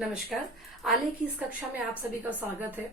नमस्कार। आलेख की इस कक्षा में आप सभी का स्वागत है।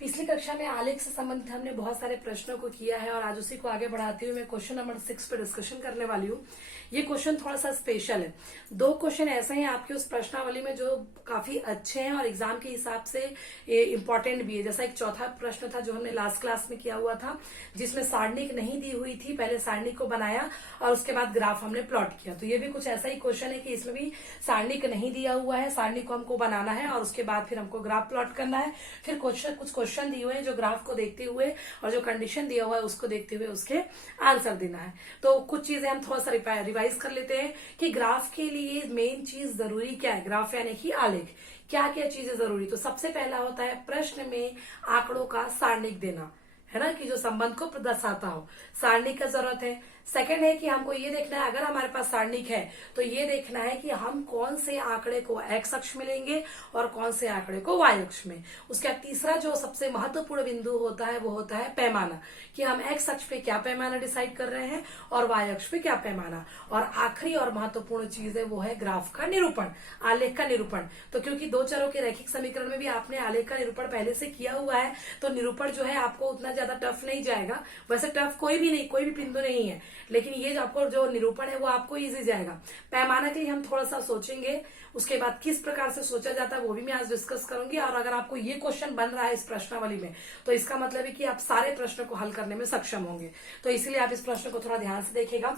पिछली कक्षा में आलेख से संबंधित हमने बहुत सारे प्रश्नों को किया है और आज उसी को आगे बढ़ाते हुए मैं क्वेश्चन नंबर 6 पे डिस्कशन करने वाली हूँ। ये क्वेश्चन थोड़ा सा स्पेशल है। 2 क्वेश्चन ऐसे हैं आपके उस प्रश्नावली में जो काफी अच्छे हैं और एग्जाम के हिसाब से इम्पोर्टेंट भी है। जैसा एक चौथा प्रश्न था जो हमने लास्ट क्लास में किया हुआ था, जिसमें सारणिक नहीं दी हुई थी। पहले सारणिक को बनाया और उसके बाद ग्राफ हमने प्लॉट किया। तो ये भी कुछ ऐसा ही क्वेश्चन है कि इसमें भी सारणिक नहीं दिया हुआ है, सारणिक को हमको बनाना है और उसके बाद फिर हमको ग्राफ प्लॉट करना है। फिर कुछ क्वेश्चन दिए हुए हैं जो ग्राफ को देखते हुए और जो कंडीशन दिया हुआ है उसको देखते हुए उसके आंसर देना है। तो कुछ चीजें हम थोड़ा सा रिवाइज कर लेते हैं कि ग्राफ के लिए मेन चीज जरूरी क्या है। ग्राफ यानी कि आलेख, क्या क्या चीजें जरूरी। तो सबसे पहला होता है प्रश्न में आंकड़ों का सारणिक देना, है ना, कि जो संबंध को दर्शाता हो। सारणिक का जरूरत है। सेकंड है कि हमको ये देखना है, अगर हमारे पास सारणिक है तो ये देखना है कि हम कौन से आंकड़े को एक्स अक्ष में लेंगे और कौन से आंकड़े को वाई अक्ष में। उसका तीसरा जो सबसे महत्वपूर्ण बिंदु होता है वो होता है पैमाना, कि हम एक्स अक्ष पे क्या पैमाना डिसाइड कर रहे हैं और वाई अक्ष पे क्या पैमाना। और आखिरी और महत्वपूर्ण चीज है वो है ग्राफ का निरूपण, आलेख का निरूपण। तो क्योंकि 2 चरों के रैखिक समीकरण में भी आपने आलेख का निरूपण पहले से किया हुआ है, तो निरूपण जो है आपको उतना ज्यादा टफ नहीं जाएगा। वैसे टफ कोई भी बिंदु नहीं है, लेकिन ये आपको जो निरूपण है वो आपको इजी जाएगा। पैमाना के लिए हम थोड़ा सा सोचेंगे, उसके बाद किस प्रकार से सोचा जाता है वो भी मैं आज डिस्कस करूंगी। और अगर आपको ये क्वेश्चन बन रहा है इस प्रश्नावली में तो इसका मतलब है कि आप सारे प्रश्नों को हल करने में सक्षम होंगे। तो इसलिए आप इस प्रश्न को थोड़ा ध्यान से देखिएगा।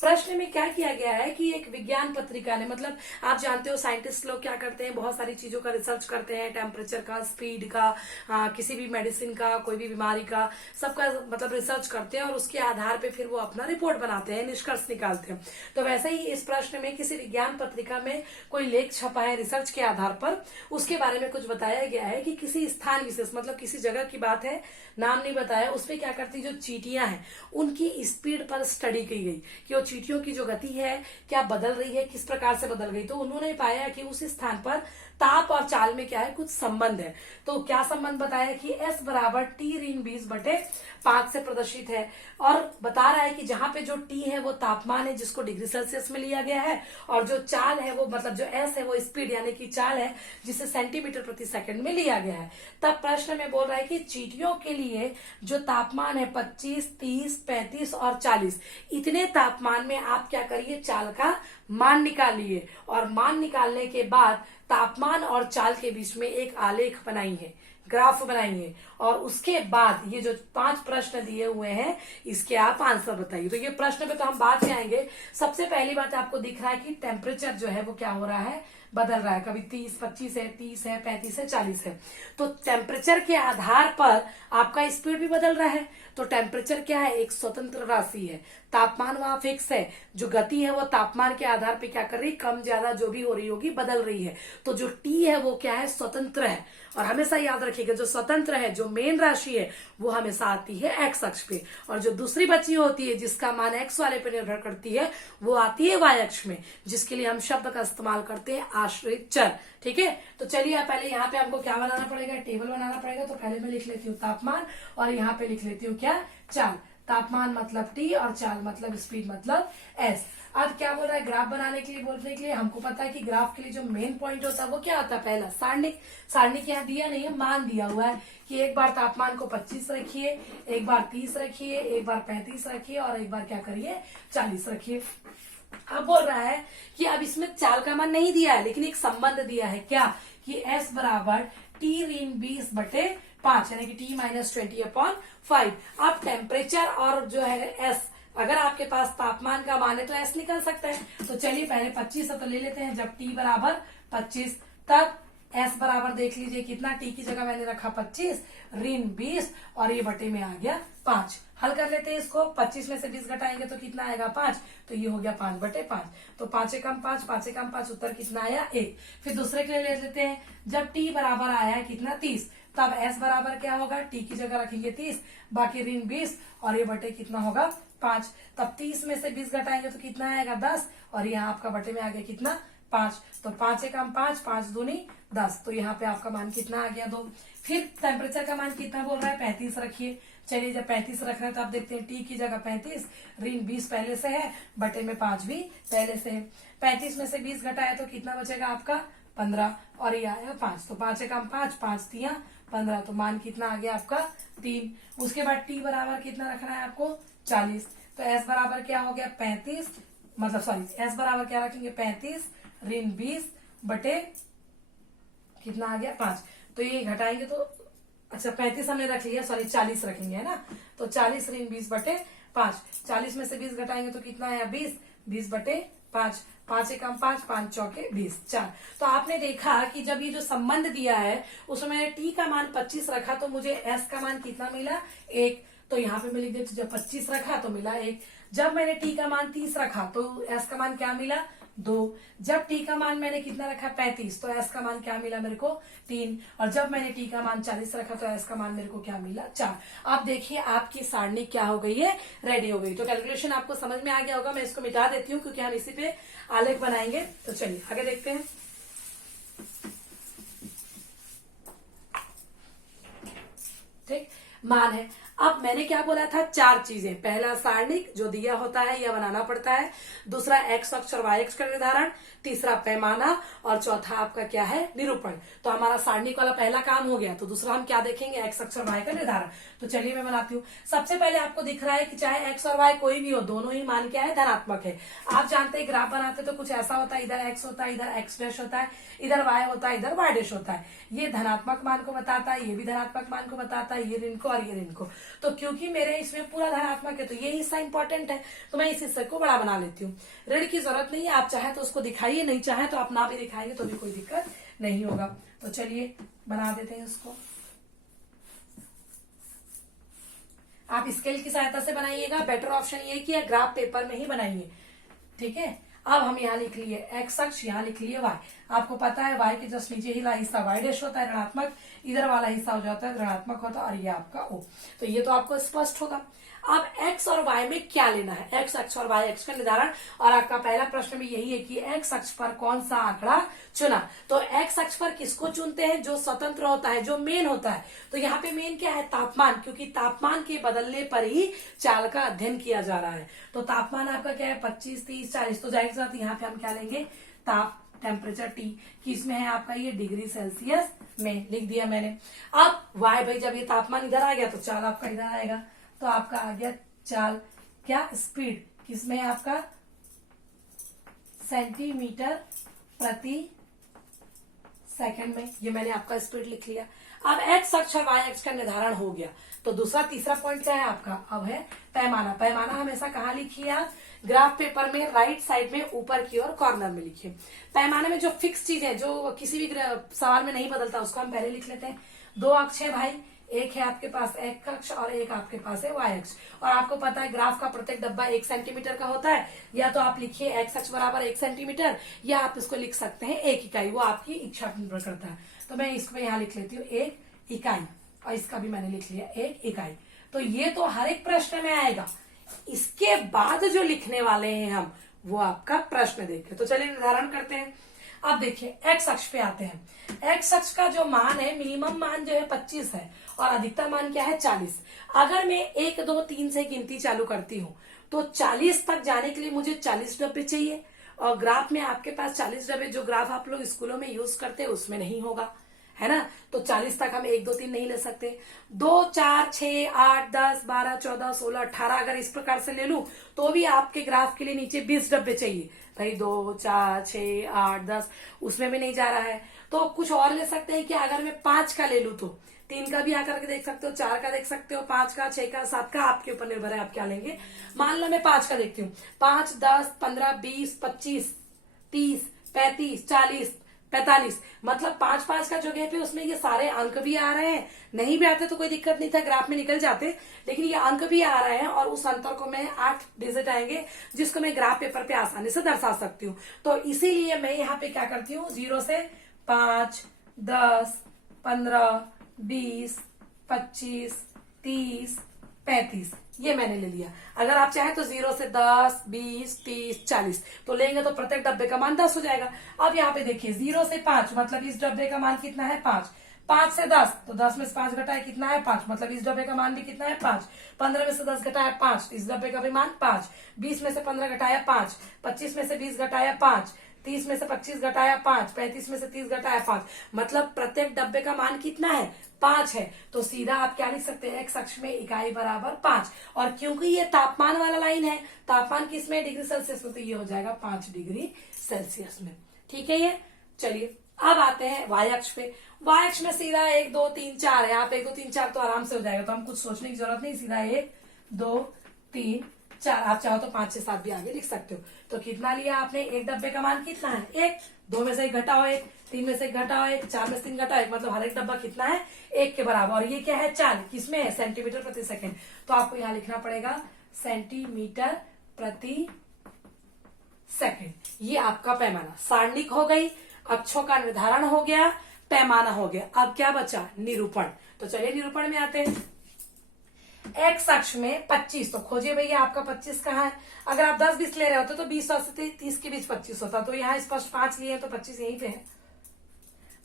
प्रश्न में क्या किया गया है कि एक विज्ञान पत्रिका ने, मतलब आप जानते हो साइंटिस्ट लोग क्या करते हैं, बहुत सारी चीजों का रिसर्च करते हैं, टेम्परेचर का, स्पीड का, किसी भी मेडिसिन का, कोई भी बीमारी का, सबका मतलब रिसर्च करते हैं और उसके आधार पर फिर वो अपना रिपोर्ट बनाते हैं, निष्कर्ष निकालते हैं। तो वैसे ही इस प्रश्न में किसी विज्ञान पत्रिका में कोई लेख छपा है रिसर्च के आधार पर, उसके बारे में कुछ बताया गया है कि किसी स्थान विशेष, मतलब किसी जगह की बात है, नाम नहीं बताया, उसपे क्या करती जो चींटियां हैं उनकी स्पीड पर स्टडी की गई कि वो चींटियों की जो गति है क्या बदल रही है, किस प्रकार से बदल गई। तो उन्होंने पाया कि उस स्थान पर ताप और चाल में क्या है, कुछ संबंध है। तो क्या संबंध बताया कि S बराबर T/20/5 से प्रदर्शित है और बता रहा है कि जहां पे जो T है वो तापमान है जिसको डिग्री सेल्सियस में लिया गया है, और जो चाल है वो मतलब जो S है वो स्पीड यानी कि चाल है जिसे सेंटीमीटर प्रति सेकंड में लिया गया है। तब प्रश्न में बोल रहा है कि चींटियों के लिए जो तापमान है 25, 30, 35 और 40, इतने तापमान में आप क्या करिए, चाल का मान निकालिए और मान निकालने के बाद तापमान और चाल के बीच में एक आलेख बनाइए, ग्राफ बनाइए और उसके बाद ये जो 5 प्रश्न दिए हुए हैं इसके आप आंसर बताइए। तो ये प्रश्न पे तो हम बाद में आएंगे। सबसे पहली बात आपको दिख रहा है कि टेम्परेचर जो है वो क्या हो रहा है, बदल रहा है। कभी 30, 25 है, 30 है, 35 है, 40 है। तो टेम्परेचर के आधार पर आपका स्पीड भी बदल रहा है। तो टेम्परेचर क्या है, एक स्वतंत्र राशि है। तापमान वहां फिक्स है, जो गति है वो तापमान के आधार पे क्या कर रही, कम ज्यादा जो भी हो रही होगी बदल रही है। तो जो टी है वो क्या है, स्वतंत्र है। और हमेशा याद रखिएगा जो स्वतंत्र है, जो मेन राशि है वो हमेशा आती है एक्स अक्ष पे, और जो दूसरी बची होती है जिसका मान एक्स वाले पे निर्भर करती है वो आती है वाई अक्ष में, जिसके लिए हम शब्द का इस्तेमाल करते हैं आश्रित चर। ठीक है, तो चलिए पहले यहाँ पे हमको क्या बनाना पड़ेगा, टेबल बनाना पड़ेगा। तो पहले मैं लिख लेती हूँ तापमान और यहाँ पे लिख लेती हूँ क्या, चाल। तापमान मतलब टी और चाल मतलब स्पीड मतलब एस। अब क्या बोल रहा है, ग्राफ बनाने के लिए, बोलने के लिए हमको पता है कि ग्राफ के लिए जो मेन पॉइंट होता है वो क्या होता है, पहला सारणिक। सारणिक यहाँ दिया नहीं है, मान दिया हुआ है कि एक बार तापमान को 25 रखिए, एक बार 30 रखिए, एक बार 35 रखिए और एक बार क्या करिए, 40 रखिए। अब बोल रहा है कि अब इसमें चाल का मान नहीं दिया है, लेकिन एक संबंध दिया है क्या, कि S बराबर T/20/5 यानी कि T-20/5। अब टेम्परेचर और जो है S, अगर आपके पास तापमान का मान है तो S निकल सकता है। तो चलिए पहले 25 तो ले लेते हैं। जब T बराबर 25 तब S बराबर देख लीजिए कितना, T की जगह मैंने रखा 25 ऋण 20 और ये बटे में आ गया 5। हल कर लेते हैं इसको, 25 में से 20 घटाएंगे तो कितना आएगा, 5। तो ये हो गया 5/5। तो 5 कम 5, 5 कम 5, उत्तर कितना आया, 1। फिर दूसरे के लिए ले लेते हैं। जब T बराबर आया है कितना, 30, तब S बराबर क्या होगा, T की जगह रखेंगे 30, बाकी ऋण 20 और ये बटे कितना होगा, 5। तब 30 में से 20 घटाएंगे तो कितना आएगा, 10 और यहाँ आपका बटे में आ गया कितना, 5। तो 5 कम 5, 5 दूनी 10। तो यहाँ पे आपका मान कितना आ गया, 2। फिर टेम्परेचर का मान कितना बोल रहा है, 35 रखिए। चलिए जब 35 रख रहे हैं तो आप देखते हैं टी की जगह 35 ऋण 20 पहले से है, बटे में 5 भी पहले से है। 35 में से 20 घटाया तो कितना बचेगा आपका 15 और ये आया 5, तो 5 एकम 5, 5 तिया 15, तो मान कितना आ गया आपका 3। उसके बाद t बराबर कितना रखना है आपको 40, तो s बराबर क्या हो गया 35, मतलब सॉरी s बराबर क्या रखेंगे 35 ऋण 20 बटे कितना आ गया 5, तो ये घटाएंगे तो अच्छा 35 हमने रख लिया, सॉरी 40 रखेंगे, है ना, तो 40 ऋण 20 बटे 5, 40 में से 20 घटाएंगे तो कितना आया 20, 20 बटे 5, 5 एकम 5, 5 चौके 20, 4। तो आपने देखा कि जब ये जो संबंध दिया है उसमें t का मान 25 रखा तो मुझे s का मान कितना मिला 1, तो यहाँ पे मैं लिख देती हूँ, जब 25 रखा तो मिला 1, जब मैंने t का मान 30 रखा तो s का मान क्या मिला 2, जब t का मान मैंने कितना रखा 35 तो s का मान क्या मिला मेरे को 3, और जब मैंने t का मान 40 रखा तो s का मान मेरे को क्या मिला 4। आप देखिए आपकी सारणी क्या हो गई है, रेडी हो गई। तो कैलकुलेशन आपको समझ में आ गया होगा, मैं इसको मिटा देती हूँ क्योंकि हम इसी पे आलेख बनाएंगे। तो चलिए आगे देखते हैं। ठीक, मान है। अब मैंने क्या बोला था 4 चीजें, पहला सारणिक जो दिया होता है यह बनाना पड़ता है, दूसरा x अक्ष और y अक्ष का निर्धारण, तीसरा पैमाना, और चौथा आपका क्या है निरूपण। तो हमारा सारणिक वाला पहला काम हो गया, तो दूसरा हम क्या देखेंगे x अक्ष और y का निर्धारण। तो चलिए मैं बनाती हूँ। सबसे पहले आपको दिख रहा है कि चाहे x और y कोई भी हो, दोनों ही मान क्या है धनात्मक है। आप जानते हैं ग्राफ बनाते तो कुछ ऐसा होता है, इधर x होता है, इधर x डैश होता है, इधर y होता है, इधर y डैश होता है। ये धनात्मक मान को बताता है, ये भी धनात्मक मान को बताता है, ये ऋण को और ये ऋण को। तो क्योंकि मेरे इसमें पूरा धनात्मक है तो ये हिस्सा इंपॉर्टेंट है, तो मैं इस हिस्से को बड़ा बना लेती हूँ। ऋण की जरूरत नहीं है, आप चाहे तो उसको दिखाइए, नहीं चाहे तो आप ना भी दिखाएंगे तो भी कोई दिक्कत नहीं होगा। तो चलिए बना देते हैं उसको। आप स्केल की सहायता से बनाइएगा, बेटर ऑप्शन ये कि ग्राफ पेपर में ही बनाइए। ठीक है, अब हम यहाँ लिख लिए x अक्ष, यहाँ लिख लिए y। आपको पता है y के जस्ट नीचे ही हिस्सा y डैश होता है ऋणात्मक, इधर वाला हिस्सा हो जाता है ऋणात्मक होता है, और ये आपका o। तो ये तो आपको स्पष्ट होगा। अब x और y में क्या लेना है, x अक्ष और y अक्ष का निर्धारण, और आपका पहला प्रश्न भी यही है कि x अक्ष पर कौन सा आंकड़ा चुना। तो x अक्ष पर किसको चुनते हैं, जो स्वतंत्र होता है, जो मेन होता है। तो यहाँ पे मेन क्या है तापमान, क्योंकि तापमान के बदलने पर ही चाल का अध्ययन किया जा रहा है। तो तापमान आपका क्या है 25, 30, 40, तो जाहिर सी बात यहाँ पे हम क्या लेंगे ताप, टेम्परेचर T, किसमें है आपका ये डिग्री सेल्सियस में, लिख दिया मैंने। अब y भाई जब ये तापमान इधर आ गया तो चाल आपका इधर आएगा, तो आपका आ गया चाल क्या स्पीड, किसमें है आपका सेंटीमीटर प्रति सेकंड में, ये मैंने आपका स्पीड लिख लिया। अब x अक्ष और y अक्ष का निर्धारण हो गया, तो दूसरा तीसरा पॉइंट क्या है आपका, अब है पैमाना। पैमाना हमेशा कहाँ लिखिए आप, ग्राफ पेपर में राइट साइड में ऊपर की ओर कॉर्नर में लिखिए। पैमाने में जो फिक्स चीज है, जो किसी भी सवाल में नहीं बदलता, उसको हम पहले लिख लेते हैं। 2 अक्ष है भाई, एक है आपके पास x अक्ष और एक आपके पास है y अक्ष, और आपको पता है ग्राफ का प्रत्येक डब्बा 1 सेंटीमीटर का होता है। या तो आप लिखिए x अक्ष बराबर 1 सेंटीमीटर, या आप इसको लिख सकते हैं 1 इकाई, वो आपकी इच्छा पर निर्भर करता है। तो मैं इसको यहाँ लिख लेती हूँ 1 इकाई, और इसका भी मैंने लिख लिया 1 इकाई। तो ये तो हर एक प्रश्न में आएगा। इसके बाद जो लिखने वाले हैं हम, वो आपका प्रश्न देखिए। तो चलिए निर्धारण करते हैं। अब देखिए x अक्ष पे आते हैं। x अक्ष का जो मान है, मिनिमम मान जो है 25 है, और अधिकतम मान क्या है 40। अगर मैं 1, 2, 3 से गिनती चालू करती हूँ तो 40 तक जाने के लिए मुझे 40 डब्बे चाहिए, और ग्राफ में आपके पास 40 डब्बे, जो ग्राफ आप लोग स्कूलों में यूज करते हैं उसमें नहीं होगा, है ना। तो 40 तक हम 1, 2, 3 नहीं ले सकते। 2, 4, 6, 8, 10, 12, 14, 16, 18 अगर इस प्रकार से ले लूं तो भी आपके ग्राफ के लिए नीचे 20 डब्बे चाहिए भाई। 2, 4, 6, 8, 10 उसमें भी नहीं जा रहा है। तो कुछ और ले सकते हैं कि अगर मैं 5 का ले लूं तो 3 का भी आकर के देख सकते हो, 4 का देख सकते हो, 5 का, 6 का, 7 का, आपके ऊपर निर्भर है आप क्या लेंगे। मान लो मैं 5 का देखती हूँ। 5, 10, 15, 20, 25, 30, 35, 40, 45, मतलब 5-5 का जो गैप है उसमें ये सारे अंक भी आ रहे हैं। नहीं भी आते तो कोई दिक्कत नहीं था, ग्राफ में निकल जाते, लेकिन ये अंक भी आ रहे हैं, और उस अंतर को मैं 8 डिजिट आएंगे जिसको मैं ग्राफ पेपर पे आसानी से दर्शा सकती हूँ। तो इसीलिए मैं यहाँ पे क्या करती हूँ, 0 से 5, 10, 15, 20, 25, 30, 35 ये मैंने ले लिया। अगर आप चाहे तो 0 से 10, 20, 30, 40 तो लेंगे तो प्रत्येक डब्बे का मान 10 हो जाएगा। अब यहाँ पे देखिए 0 से 5 मतलब इस डब्बे का मान कितना है 5। 5 से 10 तो 10 में से 5 घटाए कितना है 5, मतलब इस डब्बे का मान भी कितना है 5। 15 में से 10 घटाया 5, इस डब्बे का भी मान 5। 20 में से 15 घटाया 5, 25 में से 20 घटाया 5, 30 में से 25 घटाया 5, 35 में से 30 घटाया 5, मतलब प्रत्येक डब्बे का मान कितना है? 5 है। तो सीधा आप क्या लिख सकते हैं? एक्स अक्ष में इकाई बराबर 5। और क्योंकि ये तापमान वाला लाइन है, तापमान किस में? डिग्री सेल्सियस में, तो ये हो जाएगा 5 डिग्री सेल्सियस में। ठीक है ये। चलिए अब आते हैं वाई अक्ष पे। वाई अक्ष में सीधा 1 2 3 4 है। यहाँ पे 1 2 3 4 तो आराम से हो जाएगा, तो हम कुछ सोचने की जरूरत नहीं, सीधा 1 2 3 4। आप चाहो तो 5 6 7 भी आगे लिख सकते हो। तो कितना लिया आपने? एक डब्बे का मान कितना है? 1। 2 में से 1 घटाओ 1, 3 में से 1 घटाओ 1, 4 में से 3 घटाओ 1, मतलब हर एक डब्बा कितना है? 1 के बराबर। और ये क्या है? चाल किसमें है? सेंटीमीटर प्रति सेकेंड। तो आपको यहाँ लिखना पड़ेगा सेंटीमीटर प्रति सेकेंड। ये आपका पैमाना, सारणिक हो गई, अक्षों का निर्धारण हो गया, पैमाना हो गया। अब क्या बचा? निरूपण। तो चलिए निरूपण में आते हैं। एक्स अक्ष में 25, तो खोजिए भैया आपका 25 कहाँ है? अगर आप 10 20 ले रहे होते तो 20 और 30 के बीच 25 होता, तो यहाँ स्पष्ट 5 लिए तो 25 यहीं पे है,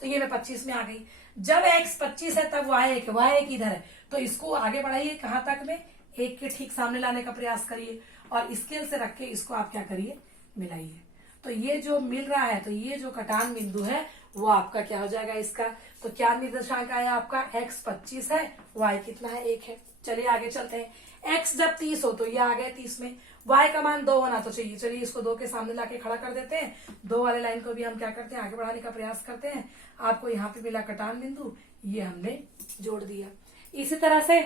तो ये मैं 25 में आ गई। जब x 25 है तब y 1 है, y 1 इधर है, तो इसको आगे बढ़ाइए कहां तक में? 1 के ठीक सामने लाने का प्रयास करिए और स्केल से रख के इसको आप क्या करिए? मिलाइए। तो ये जो मिल रहा है, तो ये जो कटान बिंदु है वो आपका क्या हो जाएगा इसका? तो क्या निर्देशांक आया आपका? x 25 है, y कितना है? 1 है। चलिए आगे चलते हैं। x जब 30 हो तो ये आ गया 30 में, y का मान 2 होना तो चाहिए। चलिए इसको 2 के सामने लाके खड़ा कर देते हैं। 2 वाले लाइन को भी हम क्या करते हैं? आगे बढ़ाने का प्रयास करते हैं। आपको यहाँ पे मिला कटान बिंदु, ये हमने जोड़ दिया। इसी तरह से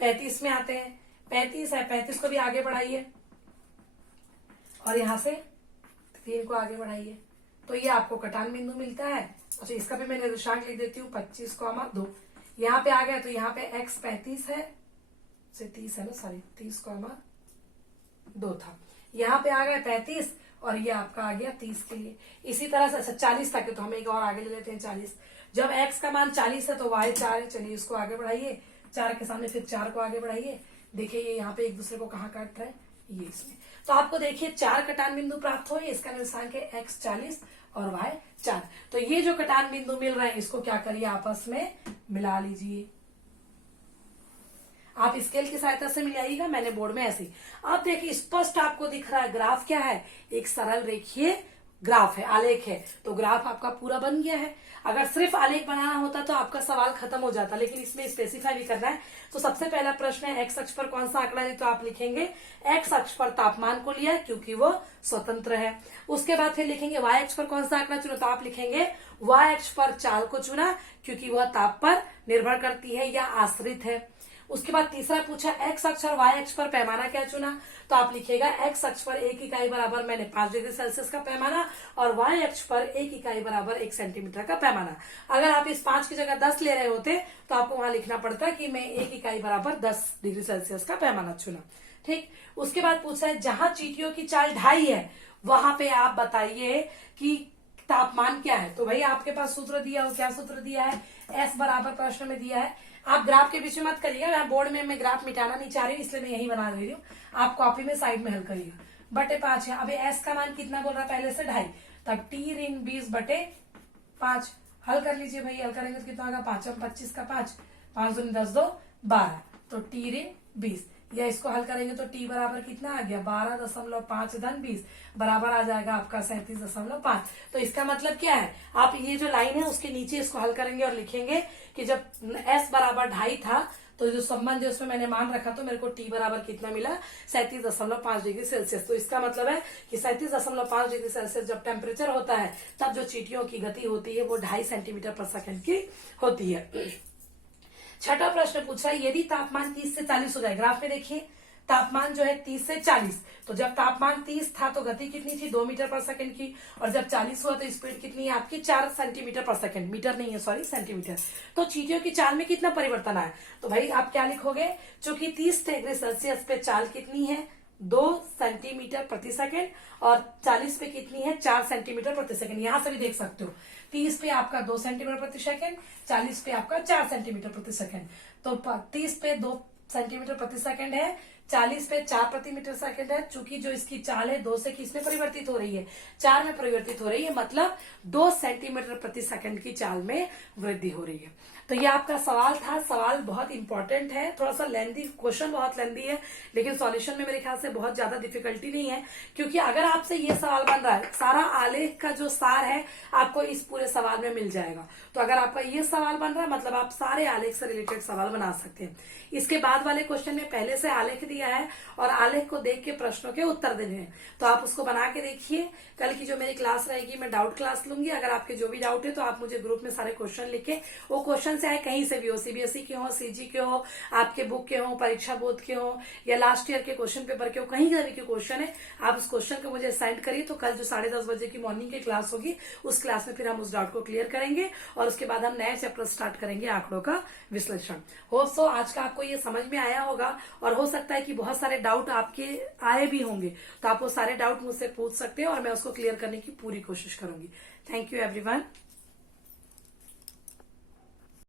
35 में आते हैं। 35 है, 35 को भी आगे बढ़ाइए और यहाँ से 3 को आगे बढ़ाइए, तो ये आपको कटान बिंदु मिलता है। अच्छा इसका भी मैं निर्देशांक लिख देती हूँ 25,2। यहाँ पे आ गया तो यहाँ पे x 35 है, से 30 है ना, सॉरी 30,2 था। यहाँ पे आ गया 35 और ये आपका आ गया 30 के लिए। इसी तरह से 40 तक है, तो हम एक और आगे ले लेते हैं 40। जब x का मान 40 है तो y 4 है। चलिए इसको आगे बढ़ाइए, 4 के सामने फिर 4 को आगे बढ़ाइए। देखिए ये यहाँ पे एक दूसरे को कहाँ काट रहा है? ये इसमें। तो आपको देखिए 4 कटान बिंदु प्राप्त हुए। इसका निर्देशांक है x 40 और y 4। तो ये जो कटान बिंदु मिल रहे हैं इसको क्या करिए? आपस में मिला लीजिए। आप स्केल की सहायता से मिलाइएगा, मैंने बोर्ड में ऐसे ही। अब देखिए स्पष्ट आपको दिख रहा है ग्राफ क्या है? एक सरल रेखीय ग्राफ है, आलेख है। तो ग्राफ आपका पूरा बन गया है। अगर सिर्फ आलेख बनाना होता तो आपका सवाल खत्म हो जाता, लेकिन इसमें स्पेसिफाई भी करना है। तो सबसे पहला प्रश्न है एक्स अक्ष पर कौन सा आंकड़ा है? तो आप लिखेंगे एक्स अक्ष पर तापमान को लिया क्योंकि वो स्वतंत्र है। उसके बाद फिर लिखेंगे वाई अक्ष पर कौन सा आंकड़ा चुना? तो आप लिखेंगे वाई अक्ष पर चाल को चुना क्योंकि वह ताप पर निर्भर करती है या आश्रित है। उसके बाद तीसरा पूछा एक्स अक्ष और वाई अक्ष पर पैमाना क्या चुना? तो आप लिखेगा एक्स अक्ष पर 1 इकाई बराबर मैंने 5 डिग्री सेल्सियस का पैमाना और वाई अक्ष पर 1 इकाई बराबर 1 सेंटीमीटर का पैमाना। अगर आप इस 5 की जगह 10 ले रहे होते तो आपको वहां लिखना पड़ता कि मैं 1 इकाई बराबर 10 डिग्री सेल्सियस का पैमाना चुना। ठीक। उसके बाद पूछा है जहां चींटियों की चाल 2.5 है वहां पे आप बताइए कि तापमान क्या है? तो भाई आपके पास सूत्र दिया हो, क्या सूत्र दिया है? एस बराबर प्रश्न में दिया है। आप ग्राफ के बीच में मत करिएगा, मैं बोर्ड में मैं ग्राफ मिटाना नहीं चाह रही हूँ इसलिए मैं यही बना रही हूँ। आप कॉपी में साइड में हल करिएगा। बटे 5 है। अभी एस का मान कितना बोल रहा है? पहले से 2.5, तब टी ऋण 20 बटे 5। हल कर लीजिए भाई, हल करेंगे तो कितना होगा? 5 25 का 5, 5 दूनी 10 2 12, तो टी ऋण 20। या इसको हल करेंगे तो टी बराबर कितना आ गया? 12.5 धन 20 बराबर आ जाएगा आपका 37.5। तो इसका मतलब क्या है? आप ये जो लाइन है उसके नीचे इसको हल करेंगे और लिखेंगे कि जब s बराबर 2.5 था तो जो संबंध है उसमें मैंने मान रखा तो मेरे को टी बराबर कितना मिला? 37.5 डिग्री सेल्सियस। तो इसका मतलब है कि 37.5 डिग्री सेल्सियस जब टेम्परेचर होता है तब जो चींटियों की गति होती है वो 2.5 सेंटीमीटर पर सेकेंड की होती है। छठा प्रश्न पूछा है यदि तापमान 30 से 40 हो जाए। ग्राफ में देखिए तापमान जो है 30 से 40, तो जब तापमान 30 था तो गति कितनी थी? 2 मीटर पर सेकंड की, और जब 40 हुआ तो स्पीड कितनी है आपकी? 4 सेंटीमीटर पर सेकंड। मीटर नहीं है, सॉरी सेंटीमीटर। तो चींटियों की चाल में कितना परिवर्तन आया? तो भाई आप क्या लिखोगे? चूंकि 30 डिग्री सेल्सियस पे चाल कितनी है? 2 सेंटीमीटर प्रति सेकंड, और 40 पे कितनी है? 4 सेंटीमीटर प्रति सेकंड। यहां से भी देख सकते हो 30 पे आपका 2 सेंटीमीटर प्रति सेकंड, 40 पे आपका 4 सेंटीमीटर प्रति सेकंड। तो 30 पे 2 सेंटीमीटर प्रति सेकंड है, 40 पे 4 प्रति मीटर सेकंड है। चूंकि जो इसकी चाल है 2 से किसमें परिवर्तित हो रही है, 4 में परिवर्तित हो रही है, मतलब 2 सेंटीमीटर प्रति सेकंड की चाल में वृद्धि हो रही है। तो ये आपका सवाल था। सवाल बहुत इंपॉर्टेंट है, थोड़ा सा लेंथी, क्वेश्चन बहुत लेंथी है, लेकिन सॉल्यूशन में मेरे ख्याल से बहुत ज्यादा डिफिकल्टी नहीं है, क्योंकि अगर आपसे ये सवाल बन रहा है, सारा आलेख का जो सार है आपको इस पूरे सवाल में मिल जाएगा। तो अगर आपका ये सवाल बन रहा है मतलब आप सारे आलेख से रिलेटेड सवाल बना सकते हैं। इसके बाद वाले क्वेश्चन में पहले से आलेख दिया है और आलेख को देख के प्रश्नों के उत्तर देने हैं, तो आप उसको बना के देखिए। कल की जो मेरी क्लास रहेगी मैं डाउट क्लास लूंगी। अगर आपके जो भी डाउट है तो आप मुझे ग्रुप में सारे क्वेश्चन लिखे, वो क्वेश्चन से आए कहीं से भी हो, सीबीएसई के हो, सीजी के हो, आपके बुक के हो, परीक्षा बोर्ड के हो, या लास्ट ईयर के क्वेश्चन पेपर के हो, कहीं का भी के क्वेश्चन है, आप उस क्वेश्चन को मुझे सेंड करिए। तो कल जो 10:30 बजे की मॉर्निंग की क्लास होगी उस क्लास में फिर हम उस डाउट को क्लियर करेंगे और उसके बाद हम नए चैप्टर स्टार्ट करेंगे आंकड़ों का विश्लेषण। हो सो आज का आपको ये समझ में आया होगा, और हो सकता है कि बहुत सारे डाउट आपके आए भी होंगे, तो आप वो सारे डाउट मुझसे पूछ सकते हैं और मैं उसको क्लियर करने की पूरी कोशिश करूंगी। Thank you everyone.